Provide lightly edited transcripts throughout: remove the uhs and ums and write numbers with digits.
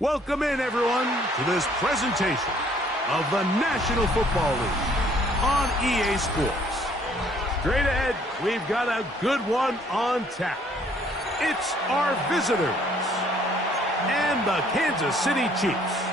Welcome in, everyone, to this presentation of the National Football League on EA Sports. Straight ahead, we've got a good one on tap. It's our visitors and the Kansas City Chiefs.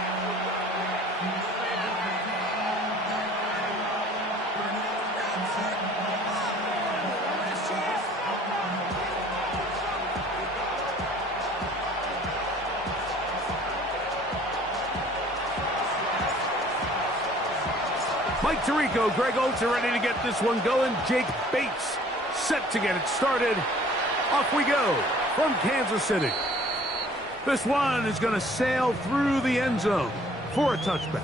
Mike Tirico, Greg Oates are ready to get this one going. Jake Bates set to get it started. Off we go from Kansas City. This one is going to sail through the end zone for a touchback.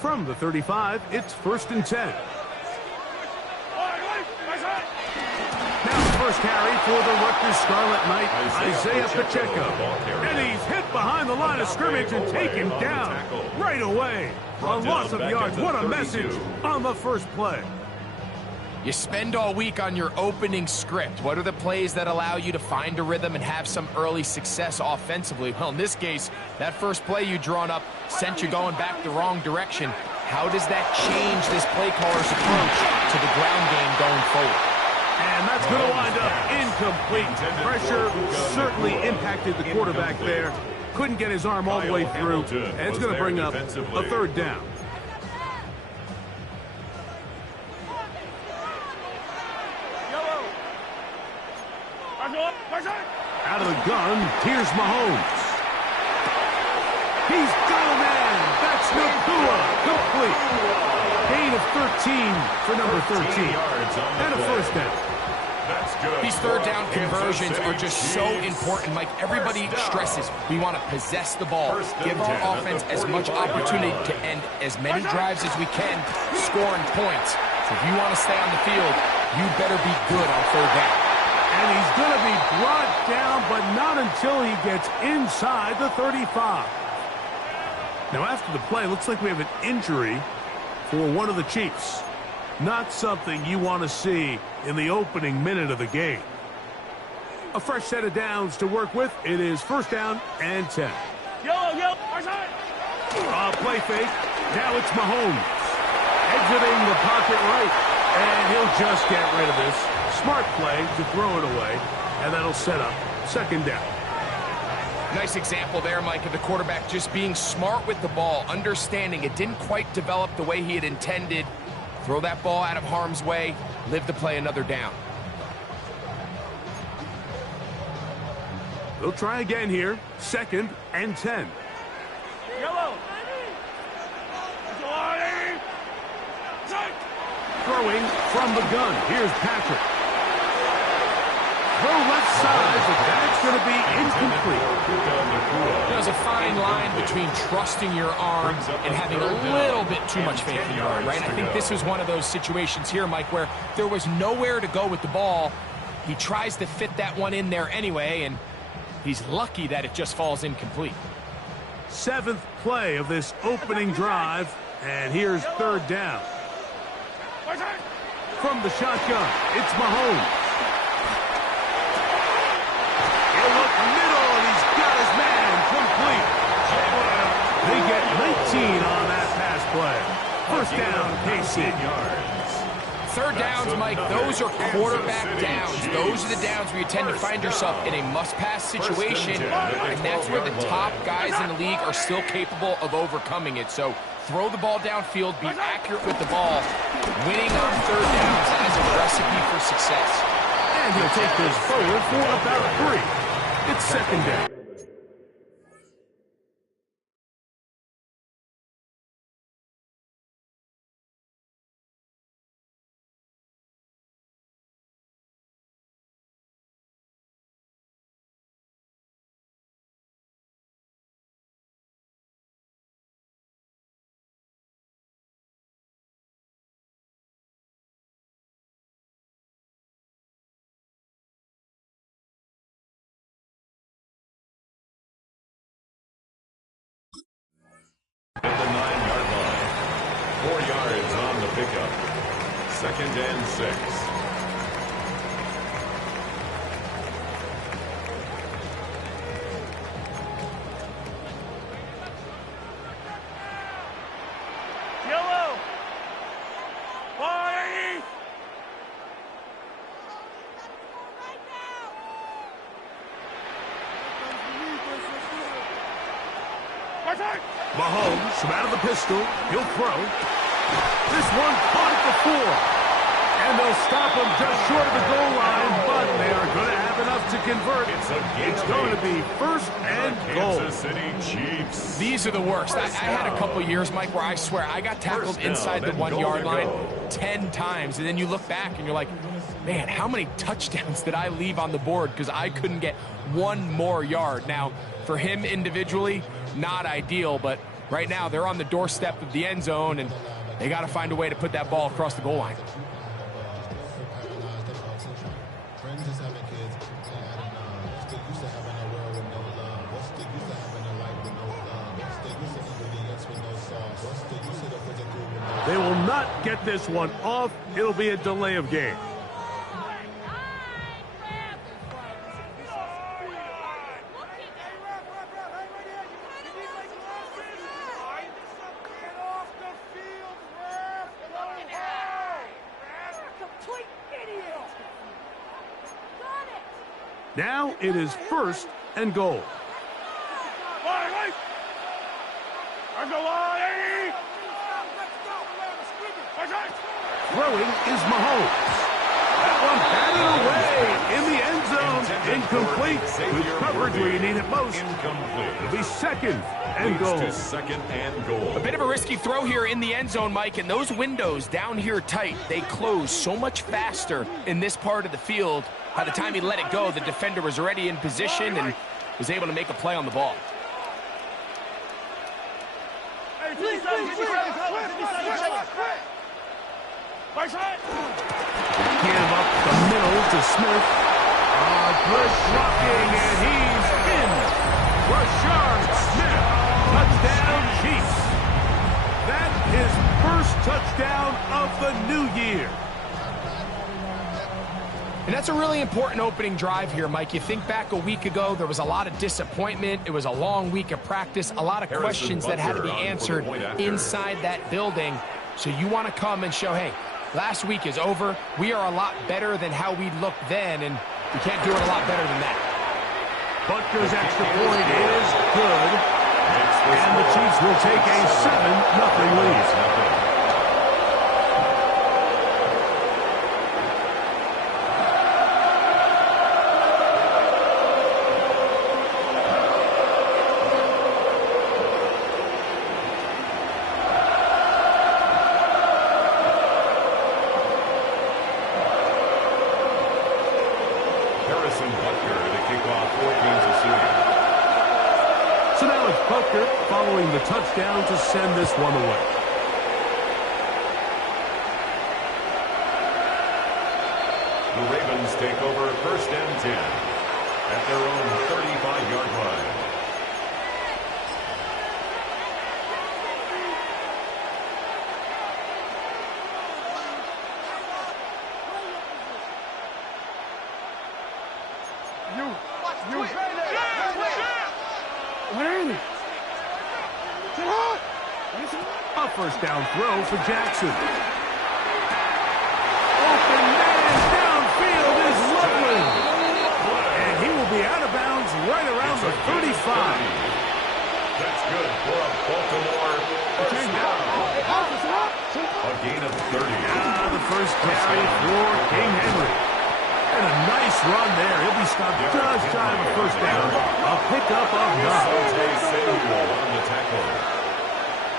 From the 35, it's 1st and 10. Now the first carry for the Rutgers Scarlet Knight, Isaiah Pacheco. And he's hit behind the line of scrimmage and taken down right away. A loss of yards. What a message on the first play. You spend all week on your opening script. What are the plays that allow you to find a rhythm and have some early success offensively? Well, in this case, that first play you drawn up sent you going back the wrong direction. How does that change this play caller's approach to the ground game going forward? And that's going to wind up incomplete. Pressure certainly impacted the quarterback there. Couldn't get his arm all the way through, and it's going to bring up a 3rd down. Out of the gun, here's Mahomes. He's got a man. That's Nakua. Complete. Gain of 13 for number 13. And a 1st down. These 3rd down conversions are just so important, Mike. Everybody stresses we want to possess the ball, give our offense as much opportunity to end as many drives as we can, scoring points. So if you want to stay on the field, you better be good on 3rd down. And he's going to be brought down, but not until he gets inside the 35. Now, after the play, looks like we have an injury for one of the Chiefs. Not something you want to see in the opening minute of the game. A fresh set of downs to work with. It is 1st down and 10. Play fake. Now it's Mahomes. Exiting the pocket right. And he'll just get rid of this. Smart play to throw it away. And that'll set up 2nd down. Nice example there, Mike, of the quarterback just being smart with the ball, understanding it didn't quite develop the way he had intended. Throw that ball out of harm's way, live to play another down. They'll try again here. 2nd and 10. Throwing from the gun. Here's Patrick. Throw left side, but that's going to be incomplete. There's a fine line between trusting your arm and having a little bit too much faith in your arm, right? I think this was one of those situations here, Mike, where there was nowhere to go with the ball. He tries to fit that one in there anyway, and he's lucky that it just falls incomplete. 7th play of this opening drive, and here's 3rd down. From the shotgun, it's Mahomes. He'll look middle, and he's got his man complete. They get 19 on that pass play. 1st down, KC. 3rd downs, Mike, those are quarterback downs. Those are the downs where you tend to find yourself in a must-pass situation, and that's where the top guys in the league are still capable of overcoming it. So throw the ball downfield, be accurate with the ball. Winning on 3rd downs is a recipe for success. And he'll take this forward for about 3. It's 2nd down. pickup. 2nd and 6. Yellow. Body. Mahomes from out of the pistol. He'll throw. This one caught at the 4. And they'll stop him just short of the goal line, but they are going to have enough to convert. It's going to be 1st and goal. Kansas City Chiefs. These are the worst. I had a couple years, Mike, where I swear I got tackled inside the 1-yard line 10 times. And then you look back and you're like, man, how many touchdowns did I leave on the board because I couldn't get one more yard? Now, for him individually, not ideal, but right now they're on the doorstep of the end zone, and they got to find a way to put that ball across the goal line. They will not get this one off. It'll be a delay of game. Now it is 1st and goal. Throwing is Mahomes. That one batted away in the end zone. Incomplete. With coverage where you need it most. It'll be 2nd and goal. 2nd and goal. A bit of a risky throw here in the end zone, Mike, and those windows down here tight, they close so much faster in this part of the field. By the time he let it go, the defender was already in position and was able to make a play on the ball. Give up the middle to Smith. Good blocking, and he's in. Rashard Smith. Touchdown, Chiefs. That is 1st touchdown of the new year. And that's a really important opening drive here, Mike. You think back a week ago, there was a lot of disappointment. It was a long week of practice, a lot of questions that had to be answered inside that building. So you want to come and show, hey, last week is over. We are a lot better than how we looked then, and we can't do it a lot better than that. Butker's extra point is good, and the Chiefs will take a 7-0 lead. Following the touchdown to send this one away. The Ravens take over 1st and 10 at their own 35-yard line. A 1st down throw for Jackson. Open man downfield is Loveland. And he will be out of bounds right around the 35. That's good for a Baltimore 1st down. A gain of 30. The 1st carry for King Henry. And a nice run there. He'll be stopped just shy of a 1st down. A pickup of 9. On the tackle.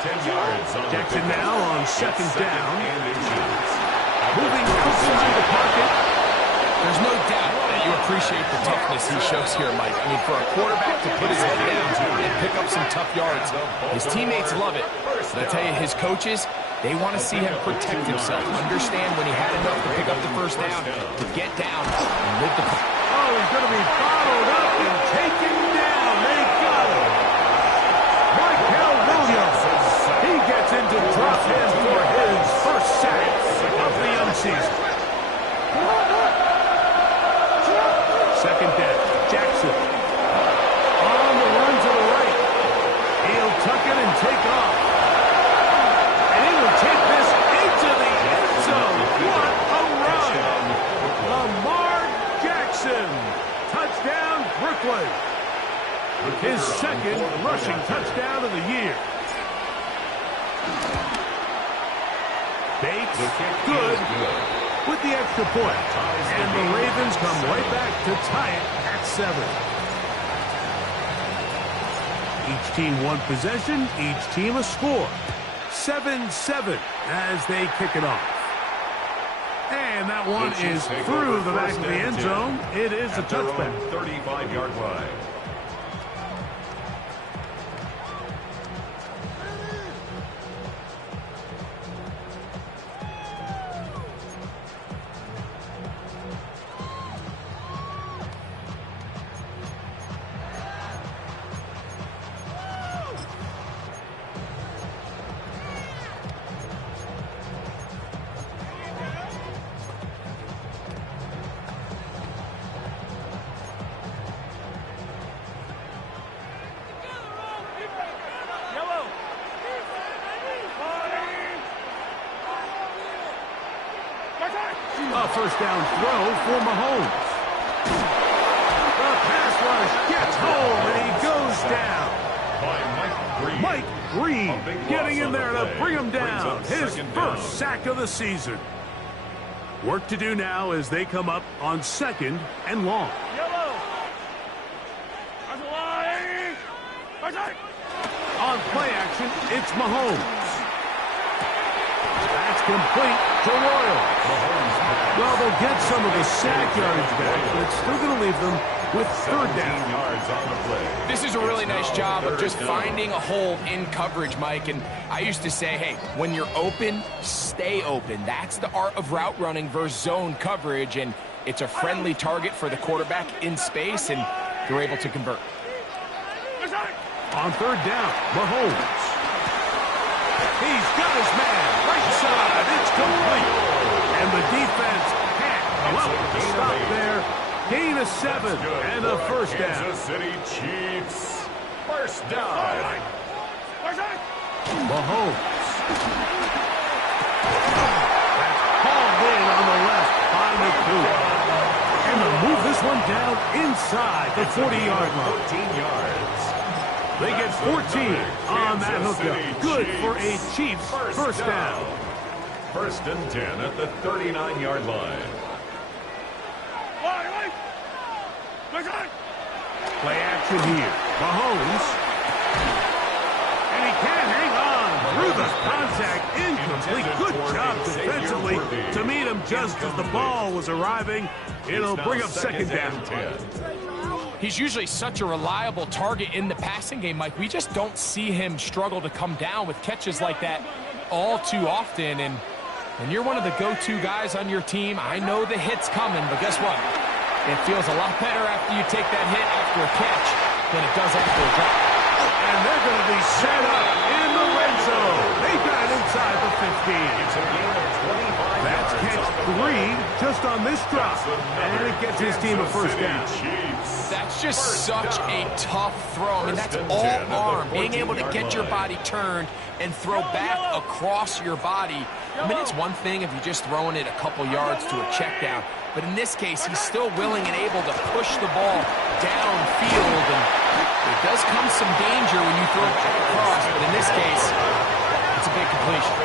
10 yards on Jackson now on 2nd down. Moving outside the pocket. There's no doubt that you appreciate the toughness he shows here, Mike. I mean, for a quarterback to put his head down and pick up some tough yards, his teammates love it. But I tell you, his coaches, they want to see him protect himself, understand when he had enough to pick up the 1st down, to get down and live the... Oh, he's going to be followed up and taken down. They got him. Michael Williams. He gets into drop in for his 1st sack his second rushing touchdown of the year. Bates, good with the extra point. And the Ravens come right back to tie it at 7. Each team one possession, each team a score. 7-7 as they kick it off. And that one is through the back of the end zone. It is a touchback. 35-yard line. A first down throw for Mahomes. The pass rush gets home, and he goes down. Mike Green getting in there to bring him down. His first sack of the season. Work to do now as they come up on 2nd and long. On play action, it's Mahomes. That's complete to Royal. Well, they'll get some of the sack yardage back, but it's still going to leave them with 3rd down. Yards on the play. This is a really nice job of just finding a hole in coverage, Mike. And I used to say, hey, when you're open, stay open. That's the art of route running versus zone coverage, and it's a friendly target for the quarterback in space, and they're able to convert. On 3rd down, Mahomes. He's got his man. Right side. It's complete. And the defense can't come up with the stop there. Gain of 7 and a first down. Kansas City Chiefs. First down. Mahomes. That's hauled in on the left by McCool. And they'll move this one down inside the 40-yard line. 14 yards. They get 14 on that hookup. Good for a Chiefs first down. 1st and 10 at the 39-yard line. Play action here. Mahomes. And he can't hang on through the contact. Incomplete. Good job defensively to meet him just as the ball was arriving. It'll bring up 2nd down. He's usually such a reliable target in the passing game, Mike. We just don't see him struggle to come down with catches like that all too often. And when you're one of the go-to guys on your team, I know the hit's coming, but guess what? It feels a lot better after you take that hit after a catch than it does after a drop. And they're going to be set up in the red zone. They got inside the 15. It's a gain of 25 That's catch 3 just on this drop. And it gets his team a first down. That's just such a tough throw. I mean, that's all arm. Being able to get your body turned and throw back across your body. I mean, it's one thing if you're just throwing it a couple yards to a check down. But in this case, he's still willing and able to push the ball downfield. And there does come some danger when you throw it back across. But in this case, it's a big completion.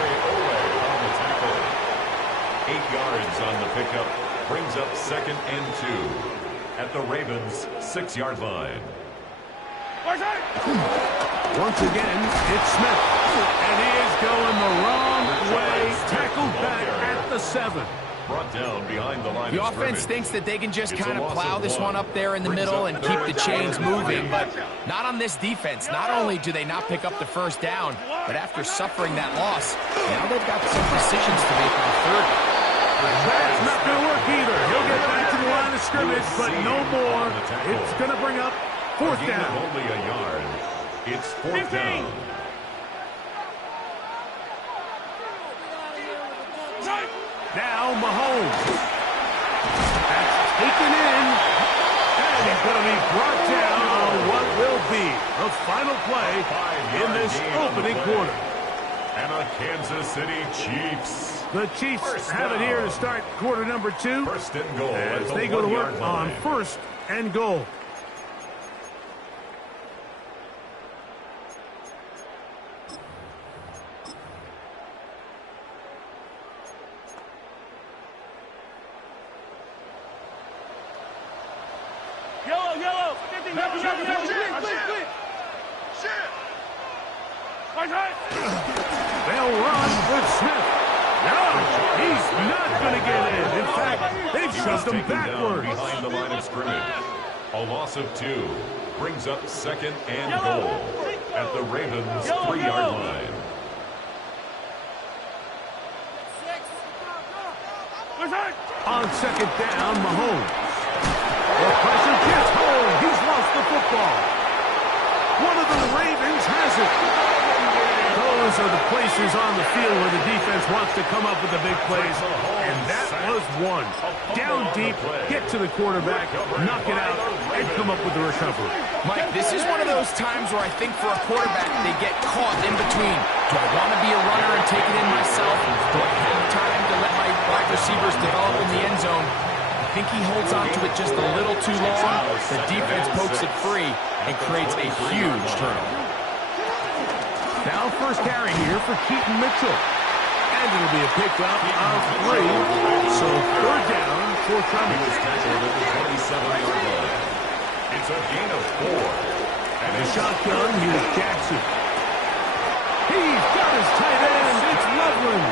8 yards on the pickup. Brings up 2nd and 2. At the Ravens' 6-yard line. Once again, it's Smith. And he is going the wrong way. Tackled back at the 7. Brought down behind the line. The offense thinks that they can just kind of plow this one up there in the middle and keep the chains moving, but not on this defense. Not only do they not pick up the first down, but after suffering that loss, now they've got some decisions to make on 3rd. That's not going to work either. He'll get back to the line of scrimmage, but no more. It's going to bring up 4th down. Only a yard. It's 4th down. Now Mahomes. That's taken in. And he's going to be brought down on what will be the final play in this opening quarter. And a Kansas City Chiefs. The Chiefs have it here to start quarter number 2. 1st and goal as they go to work on 1st and goal. They'll run with Smith. No, he's not going to get in. In fact, they've shoved him backwards. Behind the line of scrimmage. A loss of 2 brings up second and goal at the Ravens' 3-yard line. On second down, Mahomes. The pressure gets home. He's lost the football. One of the Ravens has it. Those are the places on the field where the defense wants to come up with the big plays, and that was one. Down deep, get to the quarterback, knock it out, and come up with the recovery. Mike, this is one of those times where I think for a quarterback, they get caught in between. Do I want to be a runner and take it in myself? Do I have time to let my wide receivers develop in the end zone? I think he holds on to it just a little too long. The defense pokes it free and creates a huge turnover. Now first carry here for Keaton Mitchell. And it'll be a pickup of 3. So third down for Cummings. He was tackled at the 27-yard line. It's a gain of 4. And the shotgun, here's Jackson. He's got his tight end. It's Loveland.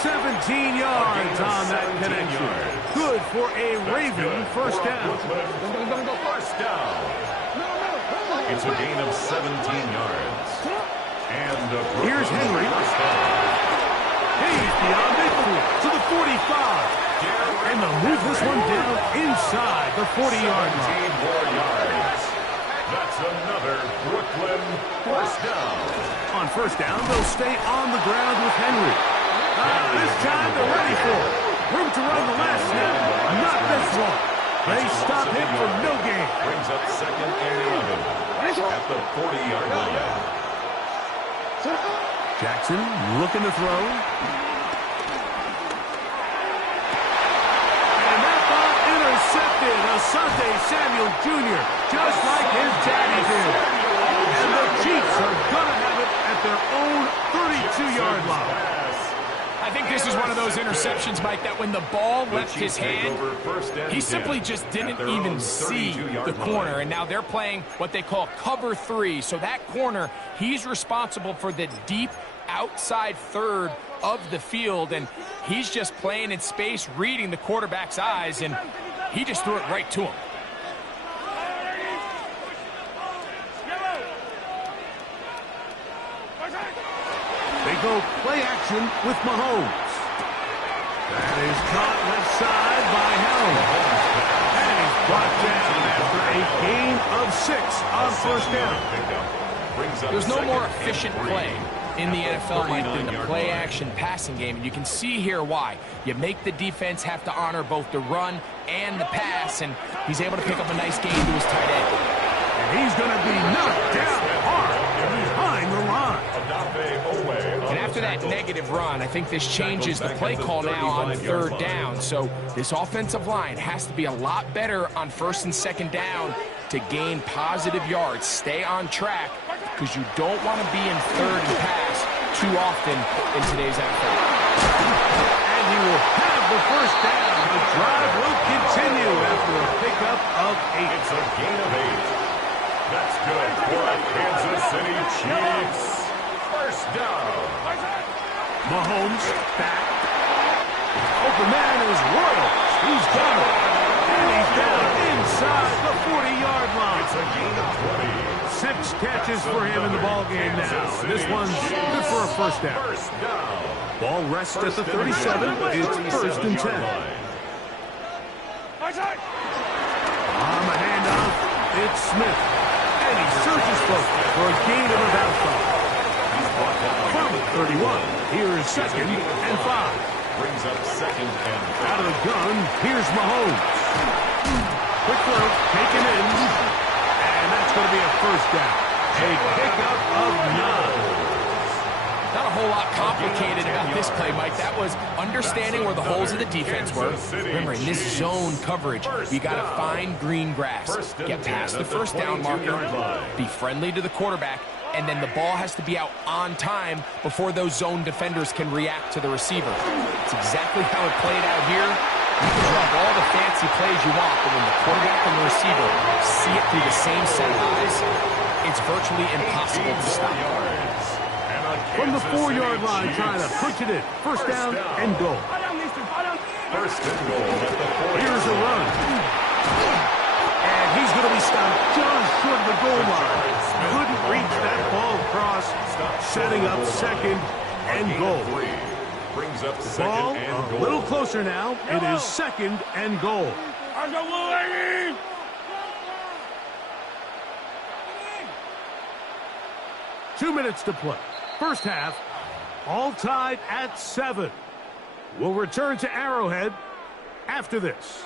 17 yards on that connection. Good for a Raven first down. First down. It's a gain of 17 yards. And here's Henry. He's beyond midfield to the 45. And they'll move this one down inside the 40-yard line. 17 more yards. That's another Brooklyn first down. On first down, they'll stay on the ground with Henry. This time they're ready for it. Room to run the last snap. Not this one. They stop him for no gain. Brings up second and 11 at the 40-yard line. Jackson looking to throw. And that ball intercepted. Asante Samuel Jr., just like his daddy did. And the Chiefs are going to have it at their own 32-yard line. I think this is one of those interceptions, Mike, that when the ball left his hand, he simply just didn't even see the corner. And now they're playing what they call cover 3. So that corner, he's responsible for the deep outside third of the field. And he's just playing in space, reading the quarterback's eyes, and he just threw it right to him. They go play action with Mahomes. That is caught left side by There's and he's brought down after a gain of 6 on first down. no more efficient play in the NFL, Mike, than the play-action passing game. And you can see here why. You make the defense have to honor both the run and the pass, and he's able to pick up a nice gain to his tight end. And he's going to be knocked down hard behind the line. And after that negative run, I think this changes the play call now on third down. So this offensive line has to be a lot better on first and second down to gain positive yards. Stay on track, because you don't want to be in third and pass too often in today's NFL. And he will have the first down. The drive will continue after a pickup of 8. It's a gain of 8. That's good for the Kansas City Chiefs. First down. Mahomes back. Open man is Royals. He's got it. And he's down inside the 40-yard line. It's a gain of 20. 6 catches for him in the ball game now. This one's good for a first down. First down. Ball rests at the 37. It's first and 10. On the handoff, it's Smith. And he surges forward for a gain of about 5. From 31, here is second and 5. Brings up second and 5. Out of the gun, here's Mahomes. Quick throw, taken in. And that's going to be a first down. A pickup of 9. Not a whole lot complicated about this play, Mike. That was understanding where the holes of the defense were. Remember, in this zone coverage, you got to find green grass. Get past the first down marker, be friendly to the quarterback, and then the ball has to be out on time before those zone defenders can react to the receiver. It's exactly how it played out here. You can drop all the fancy plays you want, but when the quarterback and the receiver see it through the same set of eyes, it's virtually impossible to stop. From the 4-yard line, trying to punch it in. First down and goal. First and goal at the 4. Here's a run. And he's going to be stopped just short of the goal line. Couldn't reach that ball across, setting up second and goal. Brings up second Ball and goal. a little closer now. It is second and goal. 2 minutes to play. First half, all tied at 7. We'll return to Arrowhead after this.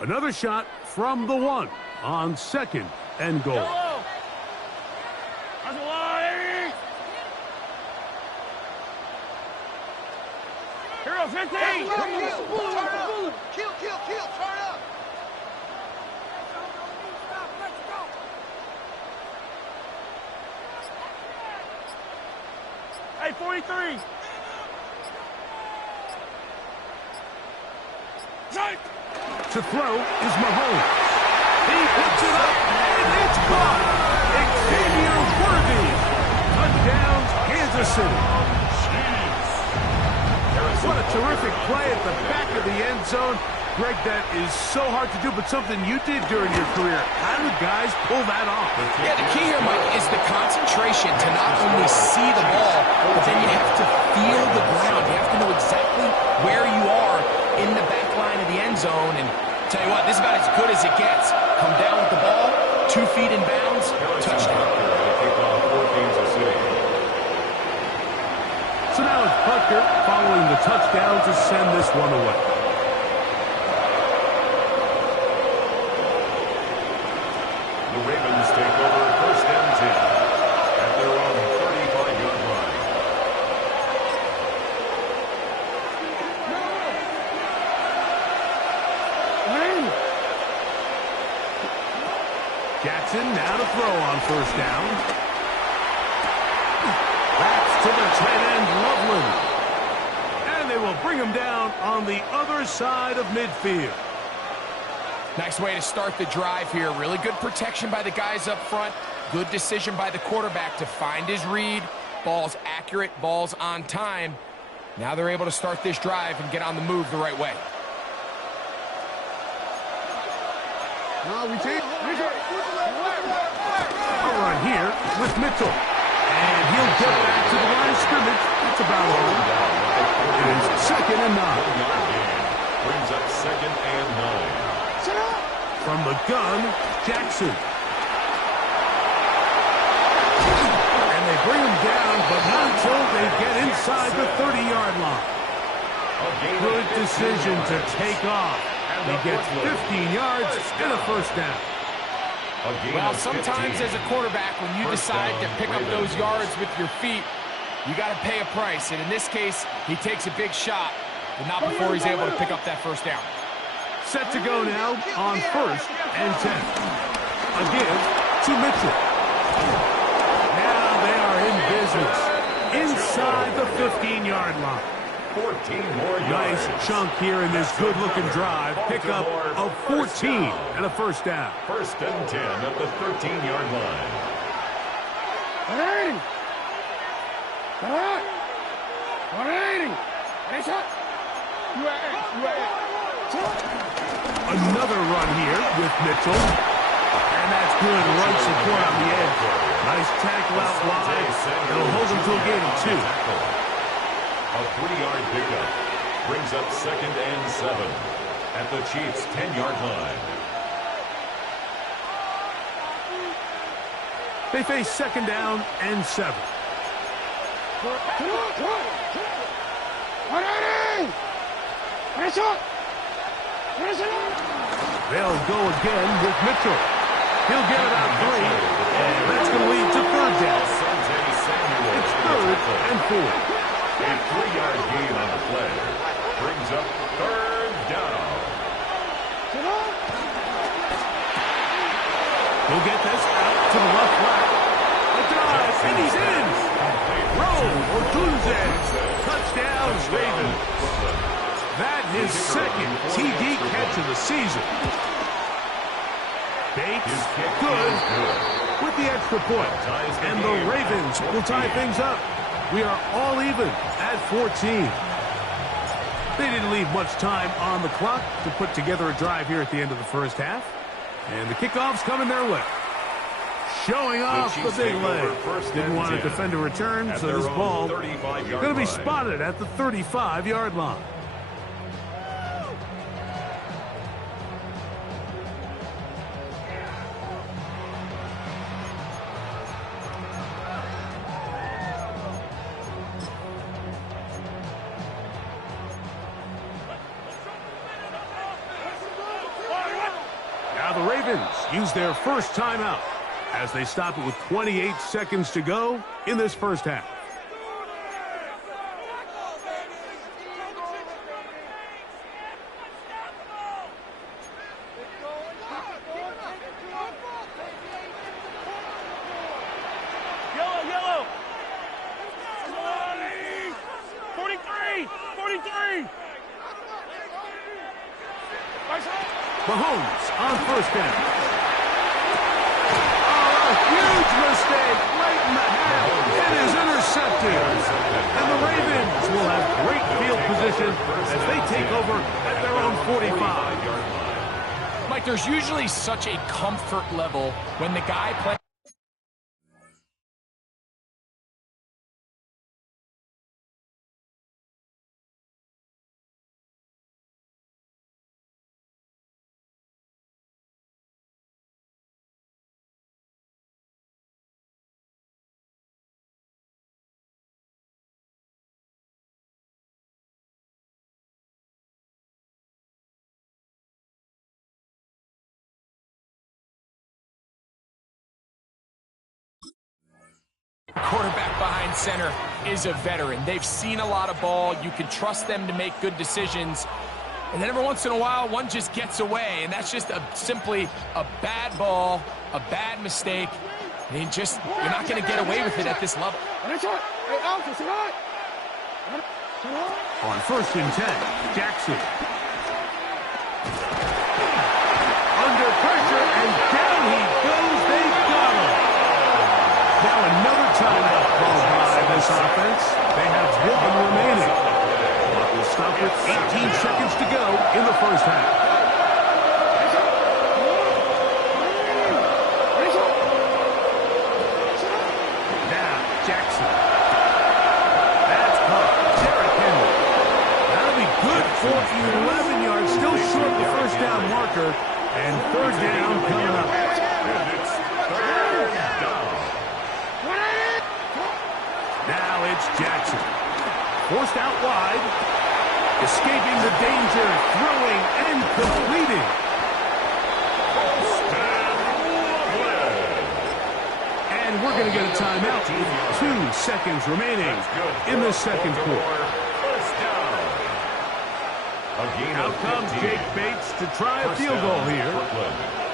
Another shot from the 1 on second and goal. Hero 15! Kill, turn up! Hey, 43! To throw is Mahomes. He puts it up, and it's caught. Xavier Worthy. Touchdowns, Kansas City. What a terrific play at the back of the end zone. Greg, that is so hard to do, but something you did during your career. How do guys pull that off? Yeah, the key here, Mike, is the concentration to not only see the ball, but then you have to feel the ground. You have to know exactly where you are in the back line of the end zone. And tell you what, this is about as good as it gets. Come down with the ball, 2 feet in bounds, touchdown. So now it's Butker following the touchdown to send this one away. The Ravens take over first and 10 at their own 35-yard line. Jackson now to throw on first down. That's to the tight end, Loveland. And they will bring him down on the other side of midfield. Nice way to start the drive here. Really good protection by the guys up front. Good decision by the quarterback to find his read. Ball's accurate, ball's on time. Now they're able to start this drive and get on the move the right way. A run here with Mitchell. And he'll get back to the line of scrimmage. That's about all. It is second and 9. Brings up second and 9. From the gun, Jackson. And they bring him down, but not until they get inside the 30-yard line. Good decision to take off. He gets 15 yards and a first down. Well, sometimes as a quarterback, when you decide to pick up those yards with your feet, you got to pay a price. And in this case, he takes a big shot, but not before he's able to pick up that first down. Set to go now on first and 10. Again to Mitchell. Now they are in business. Inside the 15-yard line. 14 more yards. Nice chunk here in this good-looking drive. Pickup of 14 and a first down. First and 10 at the 13-yard line. Another run here with Mitchell. And that's good run support on the edge. Nice tackle out wide. It'll hold him to a gain of 2. A 3-yard pickup brings up second and 7 at the Chiefs' 10-yard line. They face second down and 7. They'll go again with Mitchell. He'll get about 3, and that's going to lead to third down. It's third and 4. A 3-yard gain on the play brings up third down. He'll get this out to the left flat. A dive, and he's in. Roll, Otunze. Touchdown, Ravens. his second TD catch of the season. Bates, good with the extra point. And the Ravens will tie things up. We are all even at 14. They didn't leave much time on the clock to put together a drive here at the end of the first half. And the kickoff's coming their way. Showing off the big leg. Didn't want to defend a return, so this ball going to be spotted at the 35-yard line. Now the Ravens use their first timeout as they stop it with 28 seconds to go in this first half. Yellow. 43. Mahomes on first down. Huge mistake right in the half. It is intercepted. And the Ravens will have great field position as they take over at their own 45. Mike, there's usually such a comfort level when the guy plays. Quarterback behind center is a veteran. They've seen a lot of ball. You can trust them to make good decisions. And then every once in a while, one just gets away. And that's just simply a bad ball, a bad mistake. And you're not going to get away with it at this level. On first and 10, Jackson. Under pressure, and down he goes. They got him. Now another timeout called by this offense. They have one remaining. Clock will stop with 18 seconds to go in the first half. Now Jackson. That's caught. Derrick Henry. That'll be good for 11 yards. Still short the first down marker. And third down coming up. Now it's Jackson. Forced out wide. Escaping the danger. Throwing and completing. And we're going to get a timeout with 2 seconds remaining in the second quarter. Out comes Jake Bates to try a field goal here.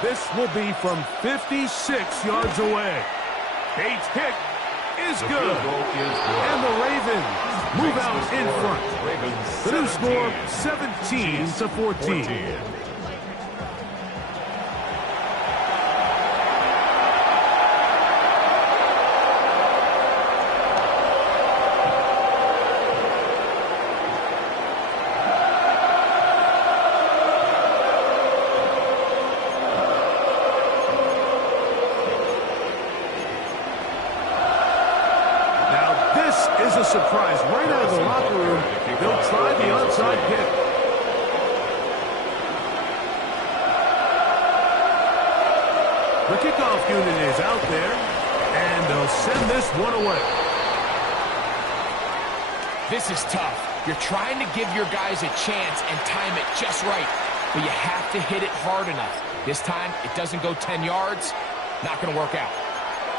This will be from 56 yards away. Bates' kick is good. And the Ravens move out in front. The new score, 17-14. Is a surprise right out of the locker room. They'll try the onside kick. The kickoff unit is out there, and they'll send this one away. This is tough. You're trying to give your guys a chance and time it just right, but you have to hit it hard enough. This time, it doesn't go 10 yards. Not going to work out.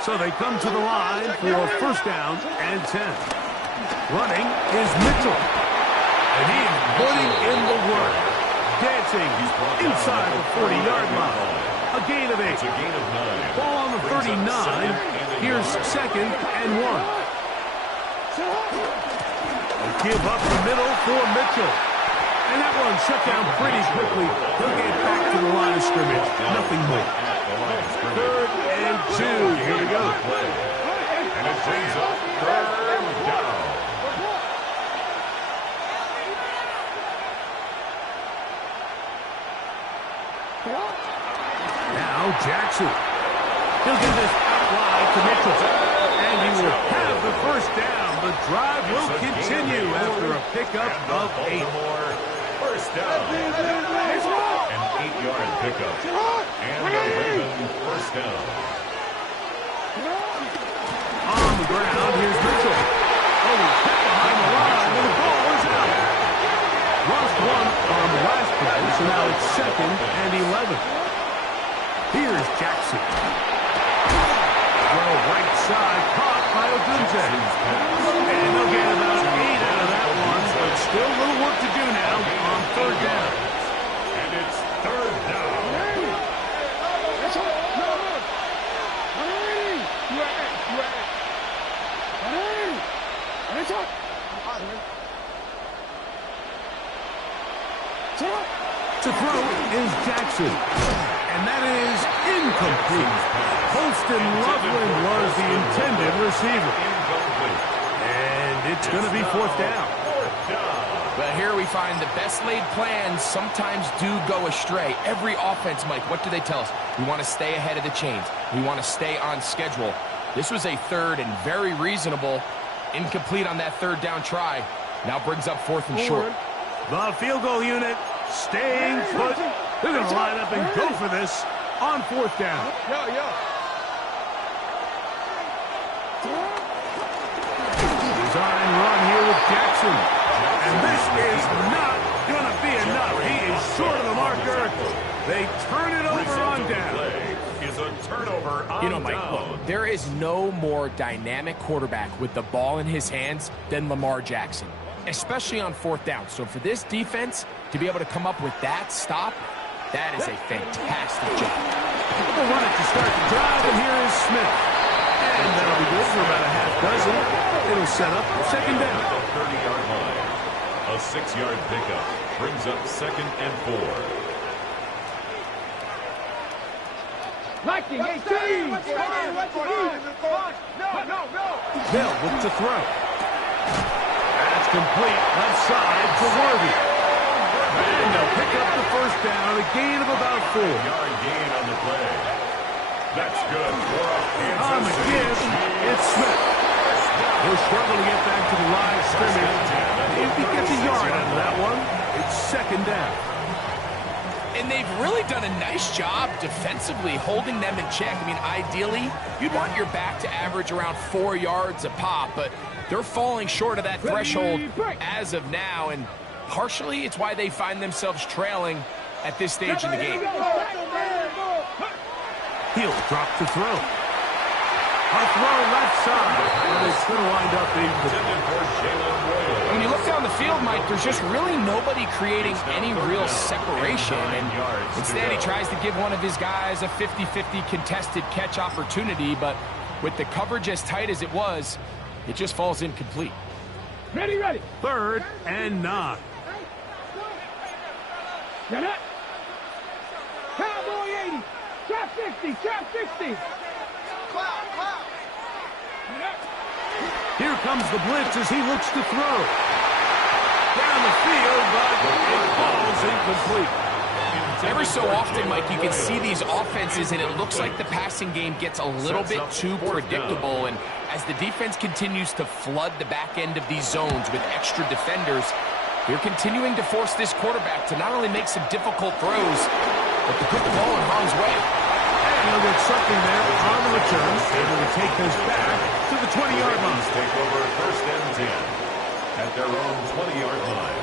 So they come to the line for first down and 10. Running is Mitchell. And he is putting in the work. Dancing inside the 40-yard line. A gain of 8. Ball on the 39. Here's second and 1. A give up the middle for Mitchell. And that one shut down pretty quickly. He'll get back to the line of scrimmage. Nothing more. 3rd and 2. Here we go. And it brings up 3rd down. Now Jackson. He'll give this out wide to Mitchell. And he will have the first down. The drive will continue after a pickup of 8. First down. An 8-yard pickup. And the Ravens first down. On the ground, here's Mitchell. Oh, he's hit behind the line, and the ball is out. Lost one on the last play, so now it's 2nd and 11. Here's Jackson. Well, right side, caught by Odunze. And they'll get about 8 out of that one, but still a little work to do now on 3rd down. And it's 3rd down. To throw is Jackson. And that is incomplete. Holston Loveland was the intended receiver. And it's going to be 4th down. But here we find the best laid plans sometimes do go astray. Every offense, Mike, what do they tell us? We want to stay ahead of the chains. We want to stay on schedule. This was a 3rd and very reasonable. Incomplete on that 3rd down try. Now brings up 4th and short. The field goal unit staying put. They're going to line up and go for this on 4th down. Design run here with Jackson. And this is not going to be enough. He is short of the marker. They turn it over on down. Is a turnover on You know, Mike, down. look, there is no more dynamic quarterback with the ball in his hands than Lamar Jackson, especially on 4th down. So for this defense to be able to come up with that stop, that is a fantastic job. They'll run it to start the drive, and here is Smith. And that'll be good for about a half dozen. It'll set up 2nd down. The 30-yard line. A 6-yard pickup brings up 2nd and 4. Liking 18. Bell with the throw. That's complete. Left side to Worthy. And they'll pick up the 1st down, a gain of about 4. 4-yard gain on the play. That's good for On the give, it's Smith. He'll struggle to get back to the line of scrimmage. If he gets a yard out of that one, it's 2nd down. And they've really done a nice job defensively holding them in check. I mean, ideally, you'd want your back to average around 4 yards a pop, but they're falling short of that threshold as of now, and partially it's why they find themselves trailing at this stage in the game. He'll drop the throw. A throw left side, and it's going to wind up being When you look down the field, Mike, there's just really nobody creating any real separation. And instead, he tries to give one of his guys a 50-50 contested catch opportunity. But with the coverage as tight as it was, it just falls incomplete. Ready. 3rd and 9. Get it. Cowboy 80. Trap 60. Here comes the blitz as he looks to throw. Down the field, but it falls incomplete. Every so often, Mike, you can see these offenses, and it looks like the passing game gets a little bit too predictable. And as the defense continues to flood the back end of these zones with extra defenders, they're continuing to force this quarterback to not only make some difficult throws, but to put the ball in harm's way. And he'll get something there on the return, able to take this back to the 20-yard line. Take over 1st and 10 at their own 20-yard line.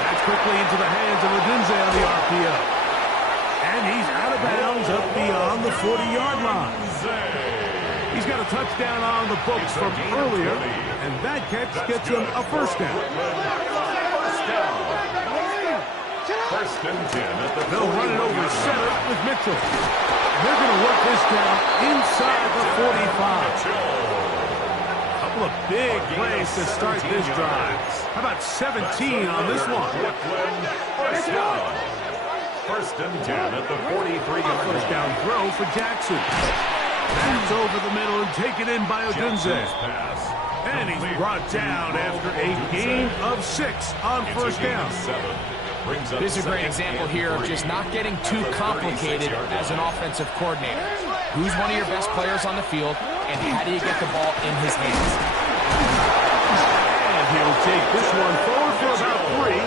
That's quickly into the hands of Odunze on the RPO. And he's out of bounds up beyond the 40-yard line. He's got a touchdown on the books from earlier, and that catch gets him a 1st down. First and 10 at the They'll run it over 41-yard center line. with Mitchell. They're going to work this down inside the 45. Couple of big plays to start this drive. How about 17 on this one? Brooklyn, first down. First and 10 at the 43-yard First line. down throw for Jackson. That's over the middle and taken in by Odunze. Jackson's pass. And he's brought down after a gain of 6 on It's first a gain down. of 7. Brings up This is a great second example and here of 3 just not getting too at the complicated 36-yard as an line. offensive coordinator. Who's one of your best players on the field, and how do you get the ball in his hands? And he'll take this one forward for about 3,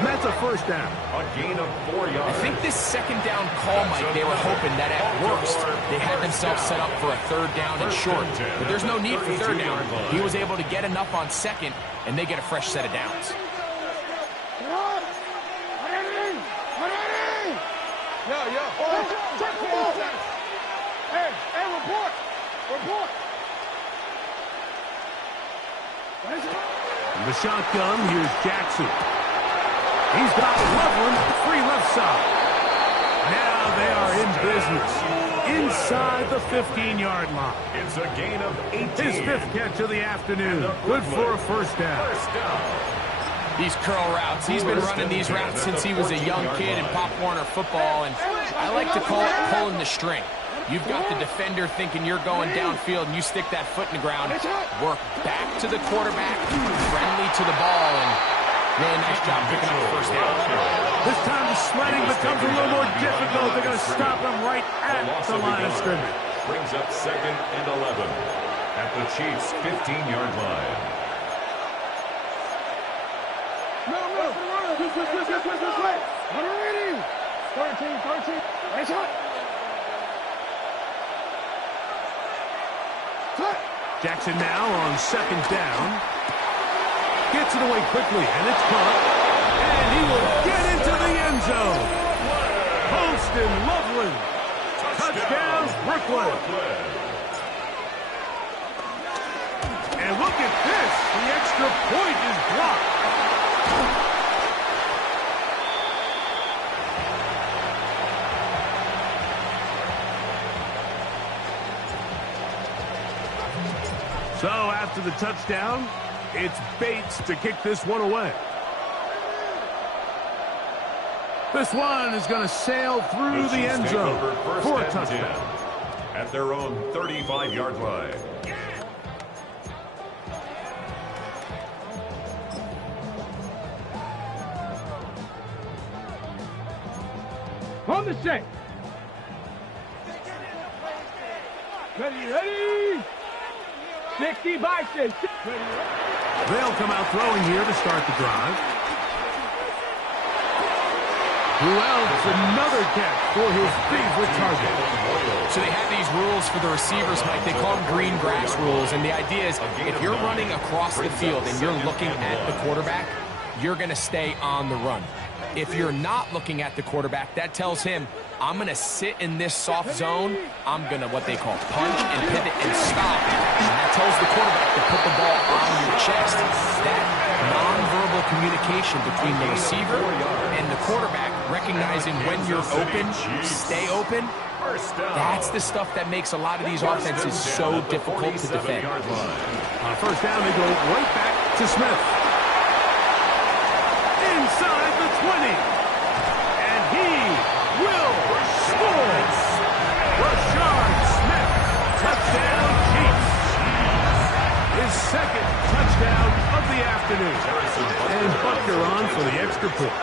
and that's a first down. A gain of 4 yards. I think this second down call, Mike, they were hoping that at worst they had themselves set up for a third down and short. But there's no need for third down. He was able to get enough on second, and they get a fresh set of downs. Hey, report! Report! In the shotgun, here's Jackson. He's got Loveland free left side. Now they are in business inside the 15-yard line. It's a gain of 18. His 5th catch of the afternoon. Good for a first down. First down. These curl routes, he's been running these routes since he was a young kid in Pop Warner football, and I like to call it pulling the string. You've got the defender thinking you're going downfield, and you stick that foot in the ground, work back to the quarterback, friendly to the ball, and really nice job picking up the first down. This time the sledding becomes a little more difficult. They're going to stop him right at the line of scrimmage. Brings up second and 11 at the Chiefs' 15-yard line. This way! Ready! 13. Nice shot! Jackson now on second down. Gets it away quickly, and it's caught. And he will get into the end zone. Poston Loveland. Touchdown, Brooklyn. And look at this. The extra point is blocked. So after the touchdown, it's Bates to kick this one away. This one is going to sail through the end zone for a touchdown. At their own 35-yard line. On the set! Ready! 60 boxes! They'll come out throwing here to start the drive. Who else? Another catch for his favorite target. So they have these rules for the receivers, Mike. They call them green grass rules, and the idea is if you're running across the field and you're looking at the quarterback, you're going to stay on the run. If you're not looking at the quarterback, that tells him, I'm going to sit in this soft zone. I'm going to what they call punch and pivot and stop. And that tells the quarterback to put the ball on your chest. That nonverbal communication between the receiver and the quarterback, recognizing when you're open, stay open, that's the stuff that makes a lot of these offenses so difficult to defend. On first down, they go right back to Smith. Inside the 20. And he will score. Rashard Smith. Touchdown, Chiefs. His second touchdown of the afternoon. And Butker on for the extra point.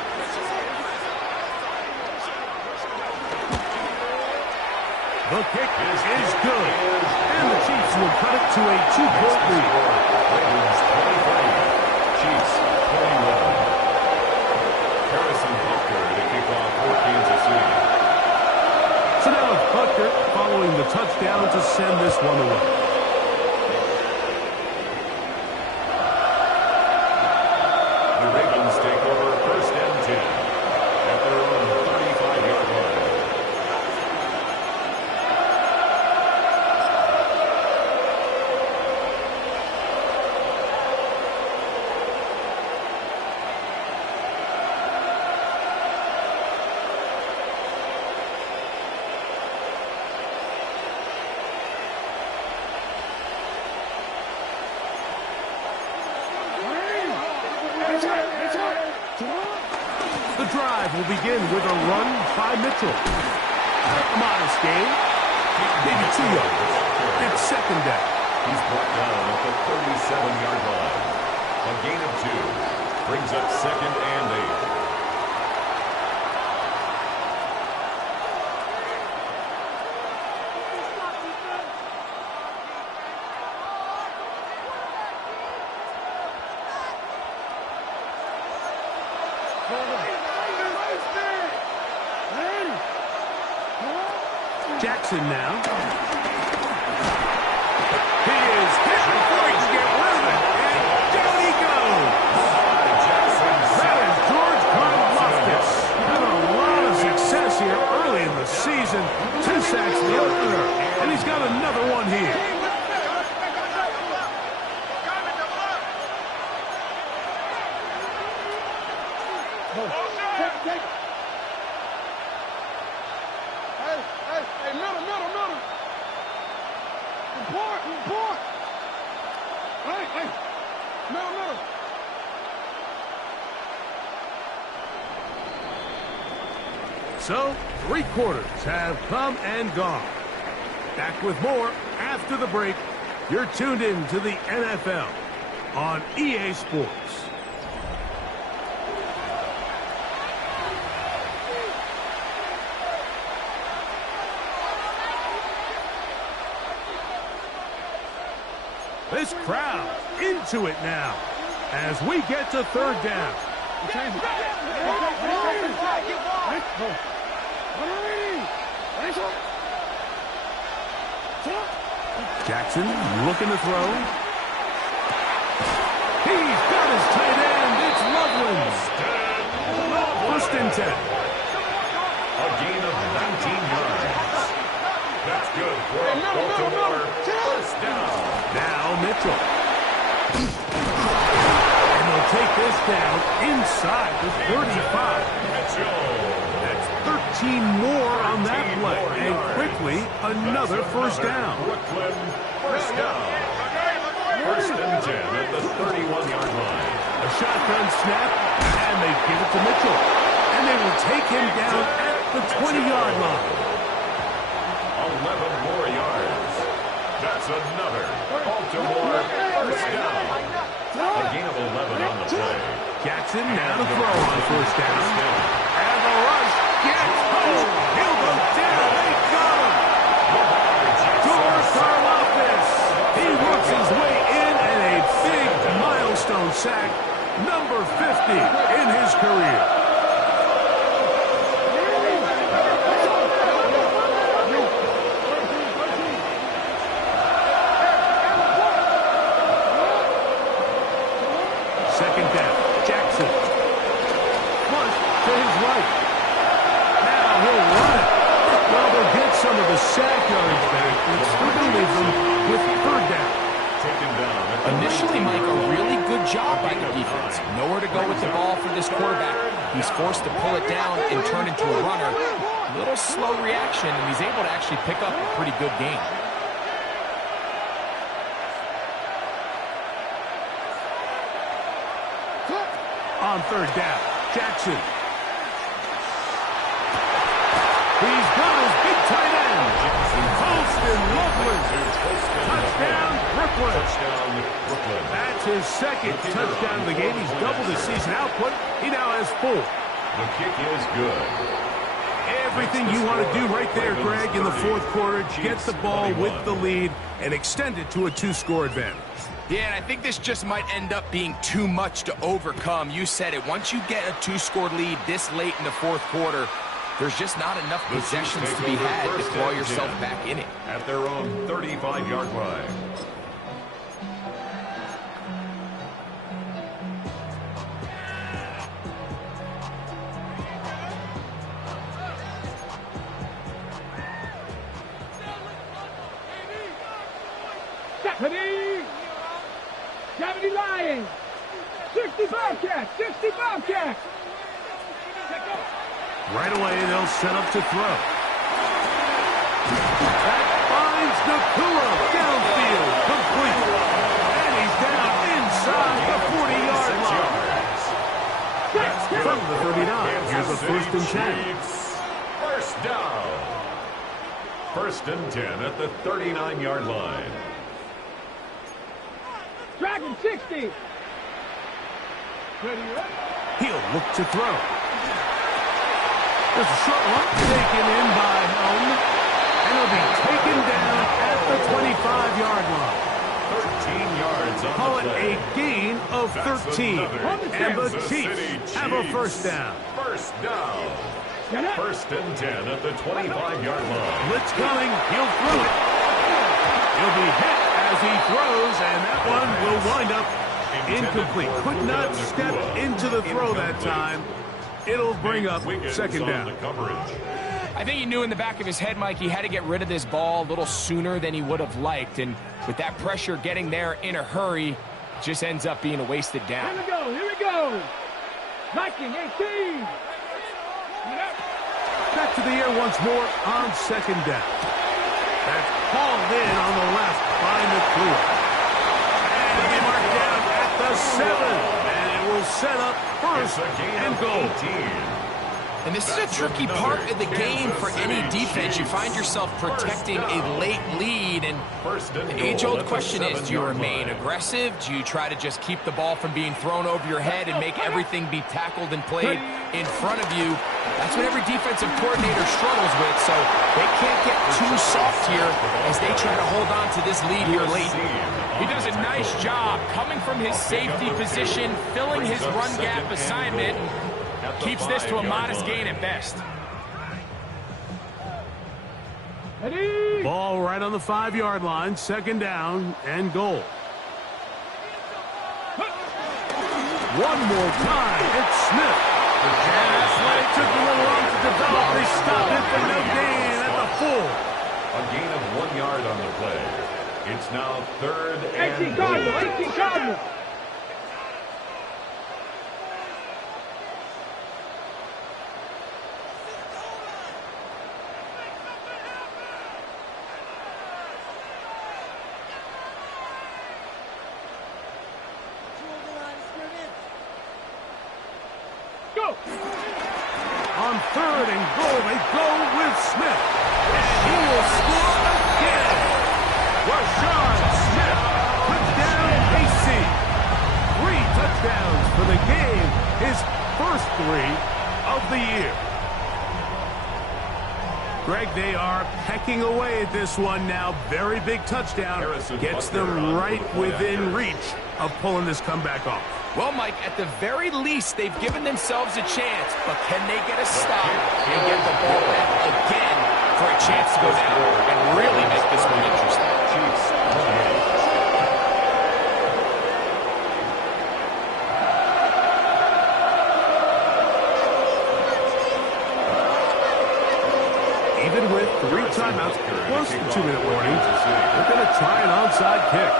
The kick is good. And the Chiefs will cut it to a 2-point lead. Ravens 23, Chiefs 21. Harrison Butker to kick off for Kansas City. So now it's Butker following the touchdown to send this one away. The Ravens take over first and 10 at their own 35-yard line. will begin with a run by Mitchell. A modest gain, maybe 2 yards. It's second down. He's brought down at the 37-yard line. A gain of 2 brings up 2nd and 8. Jackson now. He is hit before he can get rid of it. And down he goes. That is George Karlaftis. Having a lot of success here early in the season. 2 sacks the opener. And he's got another one here. So, 3 quarters have come and gone. Back with more after the break. You're tuned in to the NFL on EA Sports. This crowd into it now as we get to 3rd down. Jackson looking to throw. He's got his tight end. It's Loveland. 1st and 10. A gain of 19 yards. That's good for a Baltimore 1st down. Now Mitchell. And they'll take this down inside the 35. That's 13 more on that play. And quickly, another 1st down. Brooklyn, 1st down. 1st and 10 at the 31-yard line. A shotgun snap, and they give it to Mitchell. And they will take him down at the 20-yard line. 11 more yards. That's another Baltimore 1st down. A gain of 11 on the play. Jackson now to throw on 1st down. And the rush gets home. He'll go down. They got him. George Karlaftis. He works his way in and a big milestone sack. Number 50 in his career. Second down. Jackson. Flush to his right. Now he'll run it. Well, they'll get some of the sack yards back. It's still going to leave them with 3rd down. Taken down. Initially, Mike, a really good job by the defense. Nowhere to go with the ball for this quarterback. He's forced to pull it down and turn into a runner. A little slow reaction, and he's able to actually pick up a pretty good game. On 3rd down, Jackson. He's got his big tight end. Colston Loveland. Touchdown, Brooklyn. Touchdown, Brooklyn. That's his 2nd touchdown of the game. He's doubled his season output. He now has 4. The kick is good. Everything you want to do right there, Greg, in the 4th quarter. Get the ball with the lead and extend it to a 2-score advantage. Yeah, and I think this just might end up being too much to overcome. You said it. Once you get a 2-score lead this late in the 4th quarter, there's just not enough possessions to be had to claw yourself back in it. At their own 35-yard line. Deputy Lions. 60 Bobcats. 60 Bobcats. Right away, they'll set up to throw. That finds Nakua downfield, complete. And he's down inside the 40-yard line. down to the 39. Here's a first and 10. Chiefs, first down. First and 10 at the 39-yard line. Dragon 60. Ready up. He'll look to throw. There's a short one taken in by Helm. And he'll be taken down at the 25-yard line. 13 yards on Call the it play. a gain of 13. And the Chiefs have a first down. First down. First and 10 at the 25-yard line. Blitz coming. He'll throw it. He'll be hit as he throws, and that one will wind up incomplete. Could not step into the throw that time. It'll bring up second down. I think he knew in the back of his head, Mike, he had to get rid of this ball a little sooner than he would have liked. And with that pressure getting there in a hurry, just ends up being a wasted down. Here we go. Here we go. Viking 18. Back to the air once more on second down. That's hauled in on the left by McClure. And he'll be marked down at the 7. And it will set up first and goal. And this is a tricky part of the game for any defense. You find yourself protecting a late lead, and the age-old question is, do you remain aggressive? Do you try to just keep the ball from being thrown over your head and make everything be tackled and played in front of you? That's what every defensive coordinator struggles with, so they can't get too soft here as they try to hold on to this lead here late. He does a nice job coming from his safety position, filling his run gap assignment, keeps this to a modest gain at best. Ready. Ball right on the 5-yard line, second down and goal. One more time, it's Smith. And that play took a little long to develop. They stopped it for no gain at the 4. A gain of 1 yard on the play. It's now third 18 and Cardinal. goal. 18 Cardinal. Go. On third and goal, they go with Smith. And he will score again. Rashad Smith, touchdown KC. 3 touchdowns for the game, his first 3 of the year. Greg, they are pecking away at this one now. Very big touchdown. Gets them right within reach of pulling this comeback off. Well, Mike, at the very least, they've given themselves a chance, but can they get a stop and get the ball back again for a chance to go down and really make this one interesting? Chiefs, Even with 3 timeouts plus the 2-minute warning, they're going to try an onside kick.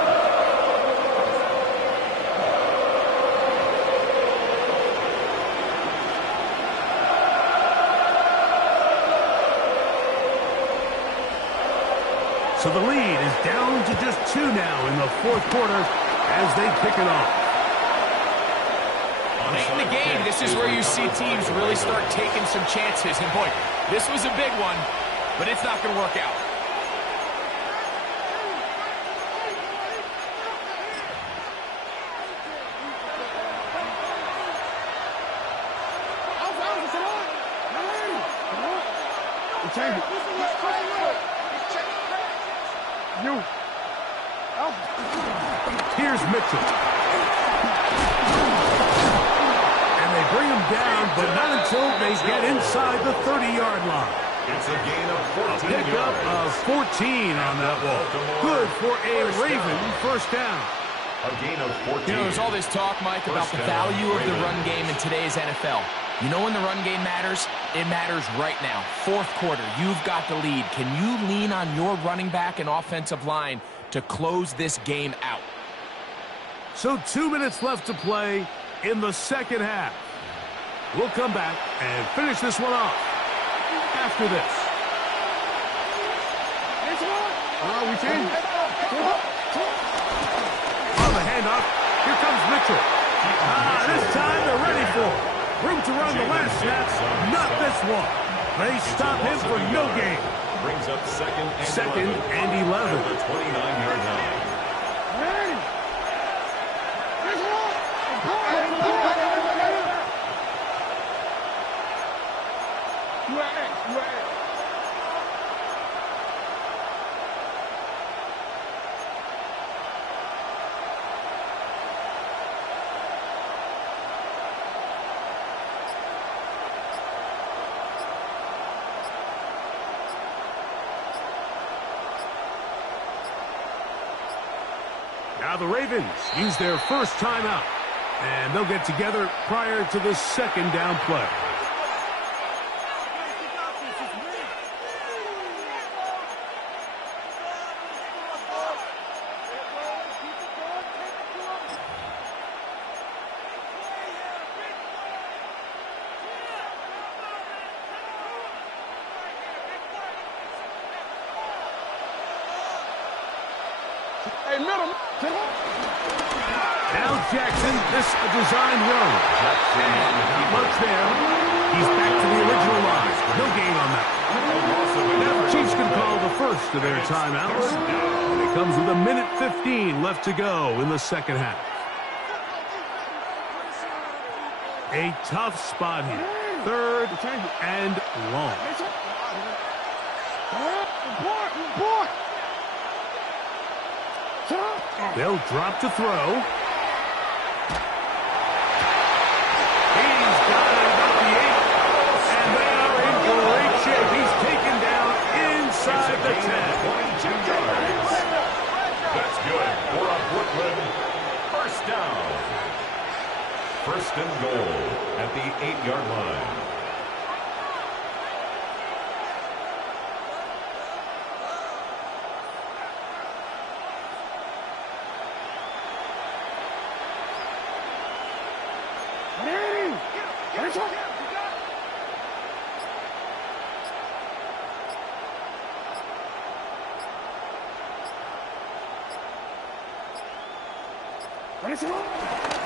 So the lead is down to just 2 now in the 4th quarter as they kick it off. Late in the game, this is where you see teams really start taking some chances. And boy, this was a big one, but it's not going to work out. Here's Mitchell. And they bring him down, but not until they get inside the 30-yard line. it's a gain of 14 Pick up yards. of 14 on that ball. Good for a Raven first down. A gain of 14. You know, there's all this talk, Mike, about the value of the run game in today's NFL. You know when the run game matters? It matters right now. 4th quarter, you've got the lead. Can you lean on your running back and offensive line to close this game out? So 2 minutes left to play in the second half. We'll come back and finish this one off after this. We change. On the handoff, here comes Mitchell. This time they're ready for it. Room to run the last snap. Not this one. They stop him for no gain. Brings up second and 11. At the 29-yard line. Now the Ravens use their first timeout, and they'll get together prior to the second down play. Hey, middle. Now Jackson, this a design run. Not much there. He's back to the original line. No gain on that. Now the Chiefs can call the first of their timeouts. And it comes with 1:15 left to go in the second half. A tough spot here. Third and long. They'll drop to throw. He's got it about the 8. And they are in great shape. He's taken down inside the 10. 22 yards. That's good for a Brooklyn first down. First and goal at the 8-yard line.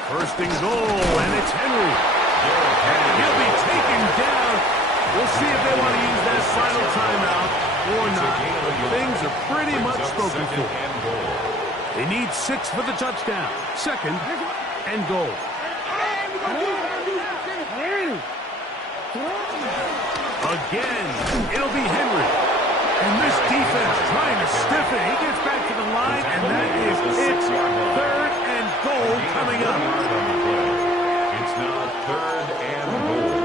First and goal, and it's Henry. And he'll be taken down. We'll see if they want to use that final timeout or not. Things are pretty much spoken for. They need 6 for the touchdown. Second and goal. Again, it'll be Henry. And this defense trying to stiff it. He gets back to the line, and that is it. Third and goal coming up. It's now third and goal.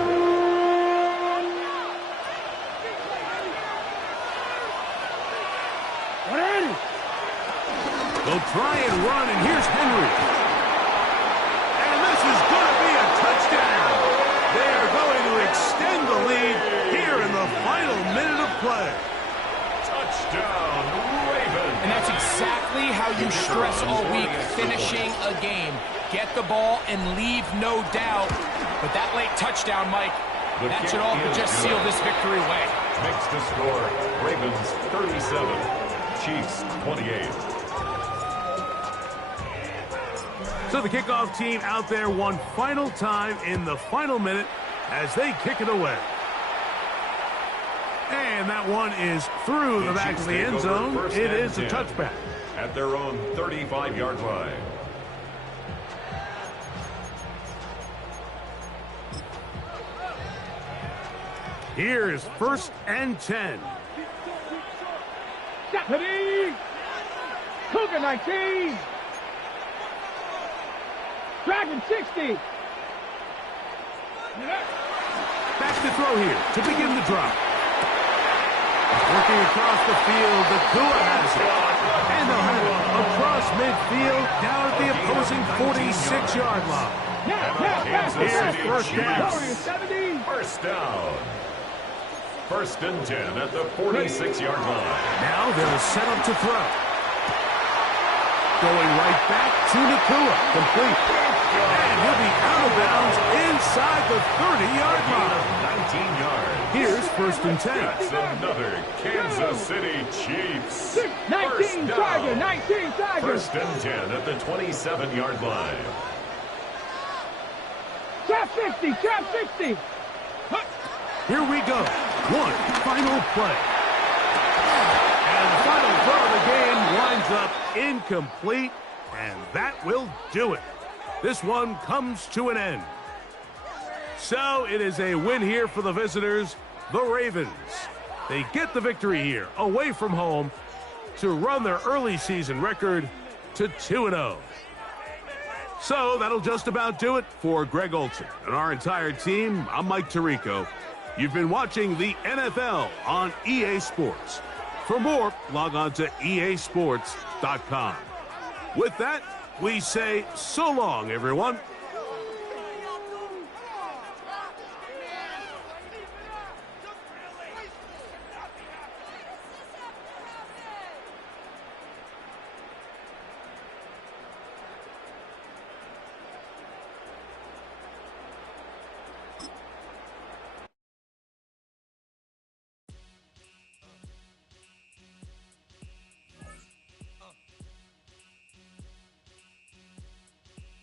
They'll try and run, and here's Henry. And this is going to be a touchdown. They are going to extend the lead here in the final minute of play. Touchdown, Ravens. And that's exactly how you stress all week, finishing a game. Get the ball and leave no doubt. But that late touchdown, Mike, that should all just seal this victory away. Makes the score, Ravens 37, Chiefs 28. So the kickoff team out there one final time in the final minute as they kick it away. And that one is through the back of the end zone. It is a touchback. At their own 35-yard line. Here is first and 10. Deputy! Cougar 19! Dragon 60! Back to throw here to begin the drop. Working across the field, the Tua has it. And they'll have it across midfield down at the opposing 46-yard line. Here's first down. First down. First and 10 at the 46-yard line. Now they'll set up to throw. Going right back to Nakua. Complete. And he'll be out of bounds inside the 30-yard line. 19 yards. Here's first and 10. That's another Kansas City Chiefs. 19 Tiger, 19 Tiger. First and 10 at the 27-yard line. 60, trap 60. Here we go. One final play. And the final throw of the game winds up incomplete, and that will do it. This one comes to an end. So it is a win here for the visitors, the Ravens. They get the victory here, away from home, to run their early season record to 2-0. So that'll just about do it for Greg Olsen and our entire team. I'm Mike Tirico. You've been watching the NFL on EA Sports. For more, log on to easports.com. With that, we say so long, everyone.